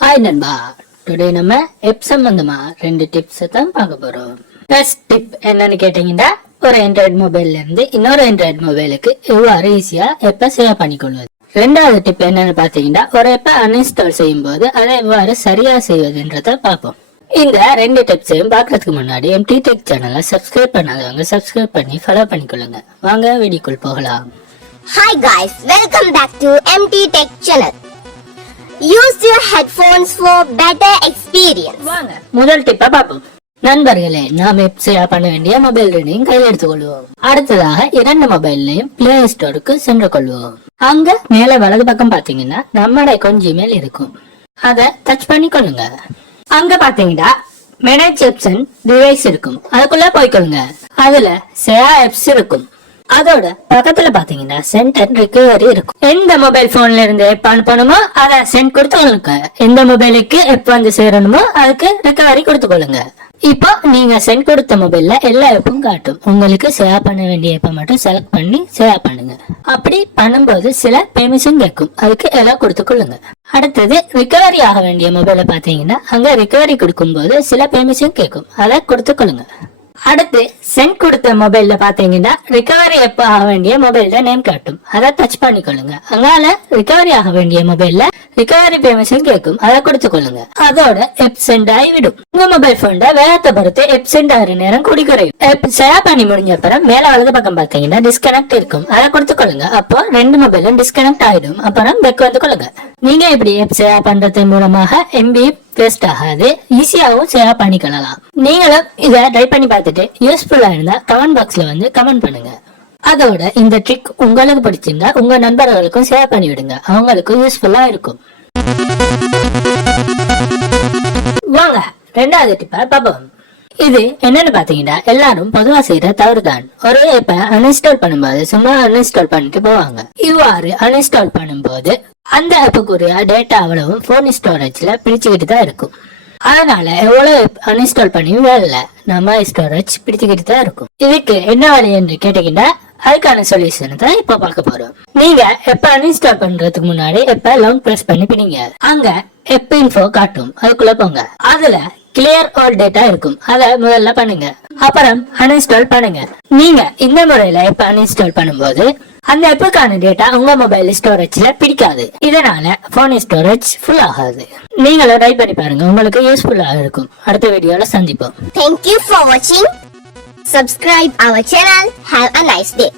Hi நண்பா, today நம்ம எப் சம்பந்தமா 2 டிப்ஸ் தான் பார்க்க போறோம். ஃபர்ஸ்ட் டிப் என்னன்னு கேட்டீங்கன்னா, ஒரு ஆண்ட்ராய்டு மொபைல்ல இருந்து இன்னொரு ஆண்ட்ராய்டு மொபைலுக்கு எவ்வாறு ஈஸியா எப்ப சேவ் பண்ணிக்கொள்வது. ரெண்டாவது டிப் என்னன்னு பாத்தீங்கன்னா, ஒரு எப்ப அன்இன்ஸ்டால் செய்யும் போது அதை எவ்வாறு சரியா செய்வதுன்றத பார்ப்போம். இந்த 2 டிப்ஸையும் பார்க்கறதுக்கு முன்னாடி எம்டி டெக் சேனலை சப்ஸ்கிரைப் பண்ணாதவங்க சப்ஸ்கிரைப் பண்ணி ஃபாலோ பண்ணிக்கொள்ளுங்க. வாங்க வீடியோக்குள் போகலாம். Hi guys, welcome back to MT Tech channel. Use your headphones for better experience. வாங்க முதல் டிப்பா பாப்போம். நண்பர்களே, நாம் எப் சேவ் பண்ண வேண்டிய மொபைல் ரெண்டையும் கையில் எடுத்துக்கொள்வோம். அடுத்ததாக 2 மொபைல்லையும் பிளே ஸ்டோருக்கு சென்று கொள்வோம். அங்க மேல வலது பக்கம் பாத்தீங்கன்னா நம்மளோட கொஞ்சிமெயில் இருக்கும். அதை டச் பண்ணி கொள்ளுங்க. அங்க பாத்தீங்கன்னா மேனேஜ் ஆப்ஸ் அண்ட் டிவைஸ் இருக்கும். அதுக்குள்ள போய்க்கொள்ளுங்க. அதுல சேவ் ஆப்ஸ் இருக்கும். அதோட பக்கத்துல பாத்தீங்கன்னா சென்ட் அண்ட் ரிகவரி இருக்கும். எந்த மொபைல் போன்ல இருந்து எப்ப அனுப்பணுமோ அதை சென்ட் கொடுத்துக்கொள்ளுங்க. எந்த மொபைலுக்கு எப்ப வந்து சேரணுமோ அதுக்கு ரிகவரி கொடுத்துக்கொள்ளுங்க. இப்போ நீங்க சென்ட் கொடுத்த மொபைல்ல எல்லா ஆப்பும் காட்டும். உங்களுக்கு சேவ் பண்ண வேண்டிய ஆப்பை மட்டும் செலக்ட் பண்ணி சேவ் பண்ணுங்க. அப்படி பண்ணும்போது சில பெர்மிஷன் கேட்கும். அதுக்கு எல்லாம் கொடுத்துக்கொள்ளுங்க. அடுத்தது ரிகவரி ஆக வேண்டிய மொபைலை பாத்தீங்கன்னா அங்க ரிகவரி கொடுக்கும் போது சில பெர்மிஷன் கேட்கும். அதை கொடுத்துக்கொள்ளுங்க. அடுத்து சென்ட் கொடுத்த மொபைல்ல பாத்தீங்கன்னா ரிகவரி எப்ப ஆக வேண்டிய மொபைல்ல நேம் காட்டும். அதை டச் பண்ணிக்கொள்ளுங்க. அங்கால ரிகவரி ஆக வேண்டிய மொபைல்ல ரிகவரி பெர்மிஷன் கேட்கும். அதை கொடுத்துக்கொள்ளுங்க. அதோட எப் சென்ட் ஆகி விடும். உங்க மொபைல் போன்ல வேகத்தை பொறுத்து எப் சென்ட் ஆகிற நேரம் கூடி குறையும். எப் சேவ் பண்ணி முடிஞ்ச அப்புறம் மேல வலது பக்கம் பாத்தீங்கன்னா டிஸ்கனெக்ட் இருக்கும். அதை கொடுத்துக்கொள்ளுங்க. அப்போ 2 மொபைலும் டிஸ்கனெக்ட் ஆயிடும். அப்புறம் பெக் வந்து கொள்ளுங்க. நீங்க இப்படி எப் சேவ் பண்றது மூலமாக எம்பி வேஸ்ட் ஆகாது. ஈஸியாவும் சேவ் பண்ணிக்கலாம். நீங்களும் இதை ட்ரை பண்ணி பார்த்துட்டு யூஸ்ஃபுல்லா இருந்தா கமெண்ட் பாக்ஸ்ல வந்து கமெண்ட் பண்ணுங்க. அதோட இந்த ட்ரிக் உங்களுக்கு பிடிச்சிருந்தா உங்க நண்பர்களுக்கும் ஷேர் பண்ணி விடுங்க. அவங்களுக்கும் யூஸ்ஃபுல்லா இருக்கும். வாங்க ரெண்டாவது டிப்பா பாப்போம். இது என்னன்னு பாத்தீங்கன்னா, எல்லாரும் பொதுவா செய்யற தவறுதான். ஒரு ஆப்பை அன்இன்ஸ்டால் பண்ணும்போது சும்மா அன்இன்ஸ்டால் பண்ணிட்டு போவாங்க. இவ்வாறு அன்இன்ஸ்டால் பண்ணும்போது அந்த ஆப்புக்குரிய டேட்டா அவ்வளவும் போன் ஸ்டோரேஜ்ல பிடிச்சுக்கிட்டு தான் இருக்கும். அதனால எவ்வளவு அன்இன்ஸ்டால் பண்ணி வேலை நம்ம ஸ்டோரேஜ் பிடிச்சுக்கிட்டு தான் இருக்கும். இதுக்கு என்ன வழி என்று கேட்டீங்கன்னா, அதுக்கான சொல்யூஷன் தான் இப்ப பார்க்க போறோம். நீங்க எப்ப அன்இன்ஸ்டால் பண்றதுக்கு முன்னாடி எப்ப லாங் பிரஸ் பண்ணி பிடிங்க. அங்க எப் இன்ஃபோ காட்டும். அதுக்குள்ள போங்க. அதுல கிளியர் ஆல் டேட்டா இருக்கும். அத முதல்ல பண்ணுங்க. அப்புறம் அன்இன்ஸ்டால் பண்ணுங்க. நீங்க இந்த முறையில எப்ப அன்இன்ஸ்டால் பண்ணும்போது அந்த ஆப்புக்கான டேட்டா உங்க மொபைல் ஸ்டோரேஜ்ல பிடிக்காது. இதனால போன் ஸ்டோரேஜ் ஃபுல் ஆகாது. நீங்களும் ட்ரை பண்ணி பாருங்க. உங்களுக்கு யூஸ்ஃபுல்லா இருக்கும். அடுத்த வீடியோல சந்திப்போம். Thank you for watching. Subscribe our channel. Have a nice day.